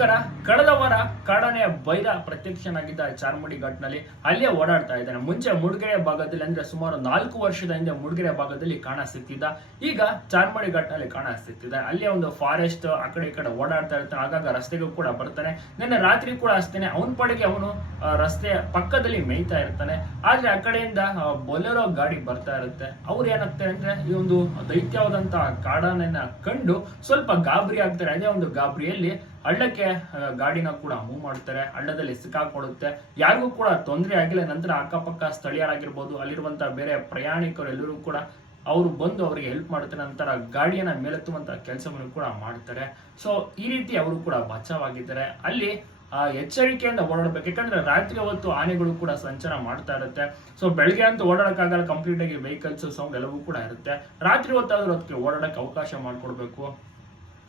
ನಮಸ್ಕಾರ ಕಳೆದ ವಾರ ಕಾಡನೆಯ ಬೈರ ಪ್ರತ್ಯಕ್ಷನಾಗಿದ್ದ ಚಾರ್ಮಡಿ ಘಾಟ್ನಲ್ಲಿ ಅಲ್ಲೇ ಓಡಾಡ್ತಾ ಇದ್ದಾನೆ. ಮುಂಚೆ ಮುಡ್ಗೆರೆ ಭಾಗದಲ್ಲಿ ಅಂದ್ರೆ ಸುಮಾರು ನಾಲ್ಕು ವರ್ಷದ ಹಿಂದೆ ಮುಡ್ಗೆರೆ ಭಾಗದಲ್ಲಿ ಕಾಣ ಸಿಕ್ತಿದ್ದ ಈಗ ಚಾರ್ಮಡಿ ಘಾಟ್ನಲ್ಲಿ ಕಾಣ ಸಿಗ್ತಿದೆ ಅಲ್ಲೇ ಒಂದು ಫಾರೆಸ್ಟ್, ಆ ಕಡೆ ಈ ಕಡೆ ಓಡಾಡ್ತಾ ಇರ್ತಾನೆ. ಆಗಾಗ ರಸ್ತೆಗೂ ಕೂಡ ಬರ್ತಾನೆ. ನಿನ್ನೆ ರಾತ್ರಿ ಕೂಡ ಅಷ್ಟೇನೆ. ಅವನ ಪಡೆಗೆ ಅವನು ರಸ್ತೆಯ ಪಕ್ಕದಲ್ಲಿ ಮೇಯ್ತಾ ಇರ್ತಾನೆ. ಆದ್ರೆ ಆ ಕಡೆಯಿಂದ ಬೊಲೆರೋ ಗಾಡಿ ಬರ್ತಾ ಇರುತ್ತೆ. ಅವ್ರು ಏನಾಗ್ತಾರೆ ಅಂದ್ರೆ, ಈ ಒಂದು ದೈತ್ಯವಾದಂತಹ ಕಾಡನೆಯನ್ನ ಕಂಡು ಸ್ವಲ್ಪ ಗಾಬರಿ ಆಗ್ತಾರೆ. ಅದೇ ಒಂದು ಗಾಬರಿಯಲ್ಲಿ ಹಳ್ಳಕ್ಕೆ ಗಾಡಿನ ಕೂಡ ಮೂವ್ ಮಾಡ್ತಾರೆ, ಹಳ್ಳದಲ್ಲಿ ಸಿಕ್ಕಾಕೊಡುತ್ತೆ ಯಾರಿಗೂ ಕೂಡ ತೊಂದರೆ ಆಗಿಲ್ಲ. ನಂತರ ಅಕ್ಕಪಕ್ಕ ಸ್ಥಳೀಯರಾಗಿರ್ಬೋದು ಅಲ್ಲಿರುವಂತಹ ಬೇರೆ ಪ್ರಯಾಣಿಕರು ಎಲ್ಲರೂ ಕೂಡ ಅವರು ಬಂದು ಅವರಿಗೆ ಹೆಲ್ಪ್ ಮಾಡ್ತಾರೆ ನಂತರ ಗಾಡಿಯನ್ನ ಮೇಲೆತ್ತುವಂತಹ ಕೆಲಸವನ್ನು ಕೂಡ ಮಾಡ್ತಾರೆ. ಸೊ ಈ ರೀತಿ ಅವರು ಕೂಡ ಬಚಾವಾಗಿದ್ದಾರೆ. ಅಲ್ಲಿ ಎಚ್ಚರಿಕೆಯಿಂದ ಓಡಾಡ್ಬೇಕು. ಯಾಕಂದ್ರೆ ರಾತ್ರಿ ಹೊತ್ತು ಆನೆಗಳು ಕೂಡ ಸಂಚಾರ ಮಾಡ್ತಾ ಇರುತ್ತೆ. ಸೊ ಬೆಳಗ್ಗೆ ಅಂತೂ ಓಡಾಡಕ್ಕಾಗಲ್ಲ. ಕಂಪ್ಲೀಟ್ ಆಗಿ ವೆಹಿಕಲ್ಸ್ ಸೌಂಡ್ ಎಲ್ಲವೂ ಕೂಡ ಇರುತ್ತೆ. ರಾತ್ರಿ ಹೊತ್ತಾದ್ರೂ ಅದಕ್ಕೆ ಓಡಾಡಕ್ಕೆ ಅವಕಾಶ ಮಾಡ್ಕೊಡ್ಬೇಕು.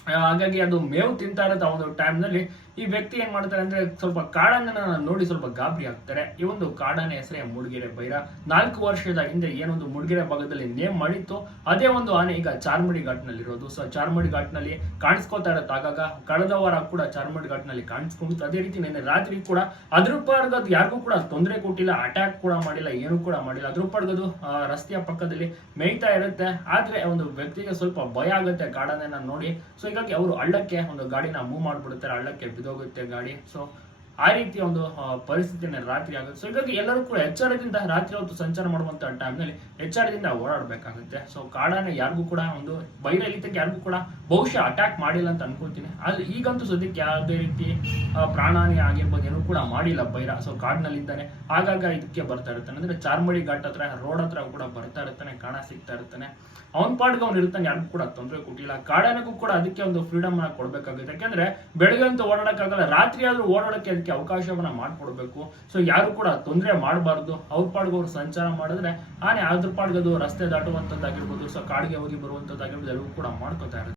ಹಾಗಾಗಿ ಅದು ಮೇವು ತಿಂತಾ ಇರುತ್ತೆ ಒಂದು ಟೈಮ್ನಲ್ಲಿ ಈ ವ್ಯಕ್ತಿ ಏನ್ ಮಾಡ್ತಾರೆ ಅಂದ್ರೆ ಸ್ವಲ್ಪ ಕಾಡನ್ನ ನೋಡಿ ಸ್ವಲ್ಪ ಗಾಬರಿ ಆಗ್ತಾರೆ. ಈ ಒಂದು ಕಾಡನ ಹೆಸರೇ ಮೂಡಿಗೆರೆ ಬೈರ. ನಾಲ್ಕು ವರ್ಷದ ಹಿಂದೆ ಏನೊಂದು ಮೂಡಿಗೆರೆ ಭಾಗದಲ್ಲಿ ನೇಮ್ ಮಾಡಿತ್ತು. ಅದೇ ಒಂದು ಆನೆ ಈಗ ಚಾರ್ಮಡಿ ಘಾಟ್ನಲ್ಲಿ ಇರೋದು ಸೊ ಚಾರ್ಮಡಿ ಘಾಟ್ನಲ್ಲಿ ಕಾಣಿಸ್ಕೋತಾ ಇರುತ್ತೆ. ಆಗಾಗ ಕಳೆದ ವಾರ ಕೂಡ ಚಾರ್ಮಡಿ ಘಾಟ್ನಲ್ಲಿ ಕಾಣಿಸ್ಕೊಂಡಿತ್ತು. ಅದೇ ರೀತಿ ನಿನ್ನೆ ರಾತ್ರಿ ಕೂಡ ಅದ್ರ ಪಾರ್ಗದ್ ಯಾರಿಗೂ ಕೂಡ ತೊಂದರೆ ಕೊಟ್ಟಿಲ್ಲ ಅಟ್ಯಾಕ್ ಕೂಡ ಮಾಡಿಲ್ಲ, ಏನು ಕೂಡ ಮಾಡಿಲ್ಲ. ಅದ್ರ ಪಾರ್ಗದು ರಸ್ತೆಯ ಪಕ್ಕದಲ್ಲಿ ಮೇಯ್ತಾ ಇರುತ್ತೆ. ಆದ್ರೆ ಒಂದು ವ್ಯಕ್ತಿಗೆ ಸ್ವಲ್ಪ ಭಯ ಆಗುತ್ತೆ ಕಾಡನ್ನ ನೋಡಿ. ಸೊ ಹೀಗಾಗಿ ಅವರು ಹಳ್ಳಕ್ಕೆ ಒಂದು ಗಾಡಿನ ಮೂವ್ ಮಾಡ್ಬಿಡುತ್ತಾರೆ ಹಳ್ಳಕ್ಕೆ ಬಿದ್ದೋಗುತ್ತೆ ಗಾಡಿ. ಸೊ ಆ ರೀತಿಯ ಒಂದು ಪರಿಸ್ಥಿತಿಯನ್ನು ರಾತ್ರಿ ಆಗುತ್ತೆ. ಸೊ ಹೀಗಾಗಿ ಎಲ್ಲರೂ ಕೂಡ ಎಚ್ಚರದಿಂದ ರಾತ್ರಿ ಹೊತ್ತು ಸಂಚಾರ ಮಾಡುವಂತ ಟೈಮ್ನಲ್ಲಿ ಎಚ್ಚರದಿಂದ ಓಡಾಡಬೇಕಾಗುತ್ತೆ. ಸೊ ಕಾಡಾನೆ ಯಾರಿಗೂ ಕೂಡ ಒಂದು ಬೈಲಲಿತಕ್ಕೆ ಯಾರಿಗೂ ಕೂಡ ಬಹುಶಃ ಅಟ್ಯಾಕ್ ಮಾಡಿಲ್ಲ ಅಂತ ಅನ್ಕೊಳ್ತೀನಿ. ಆದ್ರೆ ಈಗಂತೂ ಸದ್ಯಕ್ಕೆ ಯಾವುದೇ ರೀತಿ ಪ್ರಾಣಾನಿ ಆಗಿರ್ಬೋದು, ಏನೂ ಕೂಡ ಮಾಡಿಲ್ಲ ಬೈರ. ಸೊ ಕಾಡಿನಲ್ಲಿದ್ದಾನೆ. ಆಗಾಗ ಇದಕ್ಕೆ ಬರ್ತಾ ಇರ್ತಾನೆ. ಅಂದ್ರೆ ಚಾರ್ಮಡಿ ಘಾಟ್ ಹತ್ರ, ರೋಡ್ ಹತ್ರ ಕೂಡ ಬರ್ತಾ ಇರ್ತಾನೆ, ಕಾಣ ಸಿಗ್ತಾ ಇರ್ತಾನೆ. ಅವನ್ ಪಾಡ್ಗೆ ಅವ್ನು ಇರ್ತಾನೆ, ಯಾರಿಗೂ ಕೂಡ ತೊಂದರೆ ಕೊಟ್ಟಿಲ್ಲ. ಕಾಡಾನೆಗೂ ಕೂಡ ಅದಕ್ಕೆ ಒಂದು ಫ್ರೀಡಮ್ ಕೊಡ್ಬೇಕಾಗುತ್ತೆ. ಯಾಕೆಂದ್ರೆ ಬೆಳಗ್ಗೆ ಅಂತೂ ಓಡಾಡಕ್ಕಾಗಲ್ಲ, ರಾತ್ರಿ ಆದ್ರೂ ಓಡಾಡಕ್ಕೆ ಅದಕ್ಕೆ ಅವಕಾಶವನ್ನ ಮಾಡ್ಕೊಡ್ಬೇಕು. ಸೊ ಯಾರು ಕೂಡ ತೊಂದರೆ ಮಾಡಬಾರ್ದು. ಅವ್ರ ಪಾಡ್ಗೆ ಸಂಚಾರ ಮಾಡಿದ್ರೆ ಆನೆ ಅದ್ರ ಪಾಡ್ಗದು ರಸ್ತೆ ದಾಟುವಂಥದ್ದಾಗಿರ್ಬೋದು, ಸೊ ಕಾಡಿಗೆ ಹೋಗಿ ಬರುವಂಥದ್ದಾಗಿರ್ಬೋದು, ಎಲ್ಲವೂ ಕೂಡ ಮಾಡ್ಕೊತಾ ಇರುತ್ತೆ.